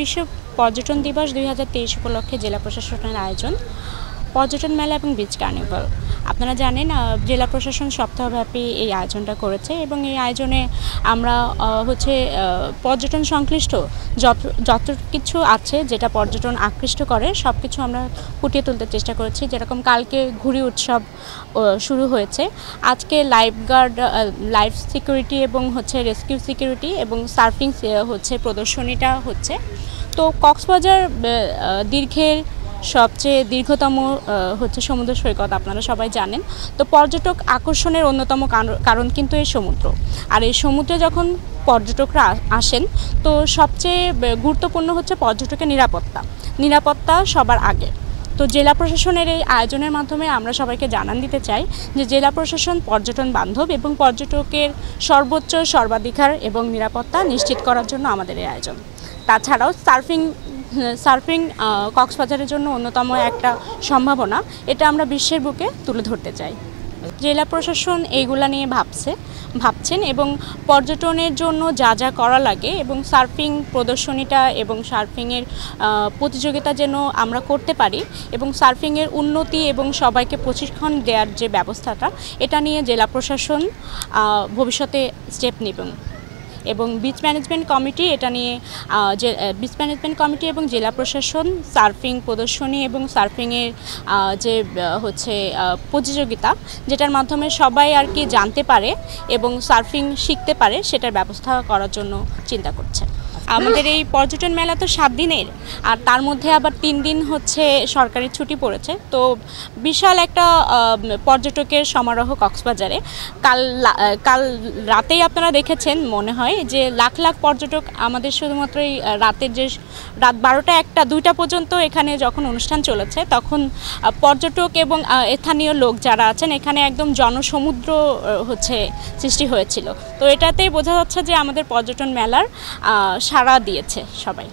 বিশ্ব পর্যটন দিবস 2023 উপলক্ষে জেলা প্রশাসনের আয়োজন পর্যটন মেলা এবং বিচ কার্নিভাল। আপনারা জানেন জেলা প্রশাসন সপ্তাহব্যাপী এই আয়োজনটা করেছে এবং এই আয়োজনে আমরা পর্যটন সংশ্লিষ্ট যত কিছু আছে যেটা পর্যটন আকৃষ্ট করে সব কিছু আমরা ফুটিয়ে তুলতে চেষ্টা করেছি। যেরকম কালকে ঘুড়ি উৎসব শুরু হয়েছে, আজকে লাইফ সিকিউরিটি এবং রেস্কিউ সিকিউরিটি এবং সার্ফিং প্রদর্শনীটা হচ্ছে। তো কক্সবাজার সবচেয়ে দীর্ঘতম সমুদ্র সৈকত, আপনারা সবাই জানেন। তো পর্যটক আকর্ষণের অন্যতম কারণ কিন্তু এই সমুদ্র। আর এই সমুদ্রে যখন পর্যটকরা আসেন তো সবচেয়ে গুরুত্বপূর্ণ হচ্ছে পর্যটকের নিরাপত্তা সবার আগে। তো জেলা প্রশাসনের এই আয়োজনের মাধ্যমে আমরা সবাইকে জানান দিতে চাই যে জেলা প্রশাসন পর্যটন বান্ধব এবং পর্যটকের সর্বাধিকার এবং নিরাপত্তা নিশ্চিত করার জন্য আমাদের এই আয়োজন। তাছাড়াও সার্ফিং কক্সবাজারের জন্য অন্যতম একটা সম্ভাবনা, এটা আমরা বিশ্বের বুকে তুলে ধরতে চাই। জেলা প্রশাসন এইগুলা নিয়ে ভাবছেন এবং পর্যটনের জন্য যা যা করা লাগে এবং সার্ফিং প্রদর্শনীটা এবং সার্ফিংয়ের প্রতিযোগিতা যেন আমরা করতে পারি এবং সার্ফিংয়ের উন্নতি এবং সবাইকে প্রশিক্ষণ দেওয়ার যে ব্যবস্থাটা, এটা নিয়ে জেলা প্রশাসন ভবিষ্যতে স্টেপ নেবেন এবং বিচ ম্যানেজমেন্ট কমিটি এবং জেলা প্রশাসন সার্ফিং প্রদর্শনী এবং সার্ফিংয়ের প্রতিযোগিতা, যেটার মাধ্যমে সবাই আর কি জানতে পারে এবং সার্ফিং শিখতে পারে, সেটার ব্যবস্থা করার জন্য চিন্তা করছে। আমাদের এই পর্যটন মেলা তো 7 দিনের, আর তার মধ্যে আবার 3 দিন সরকারি ছুটি পড়েছে। তো বিশাল একটা পর্যটকের সমারোহ কক্সবাজারে। কাল রাতেই আপনারা দেখেছেন মনে হয় যে লাখ লাখ পর্যটক আমাদের শুধুমাত্র এই রাত 12টা 1টা 2টা পর্যন্ত এখানে যখন অনুষ্ঠান চলেছে, তখন পর্যটক এবং স্থানীয় লোক যারা আছেন এখানে একদম জনসমুদ্র সৃষ্টি হয়েছিল। তো এটাতেই বোঝা যাচ্ছে যে আমাদের পর্যটন মেলার সাড়া দিয়েছে সবাই।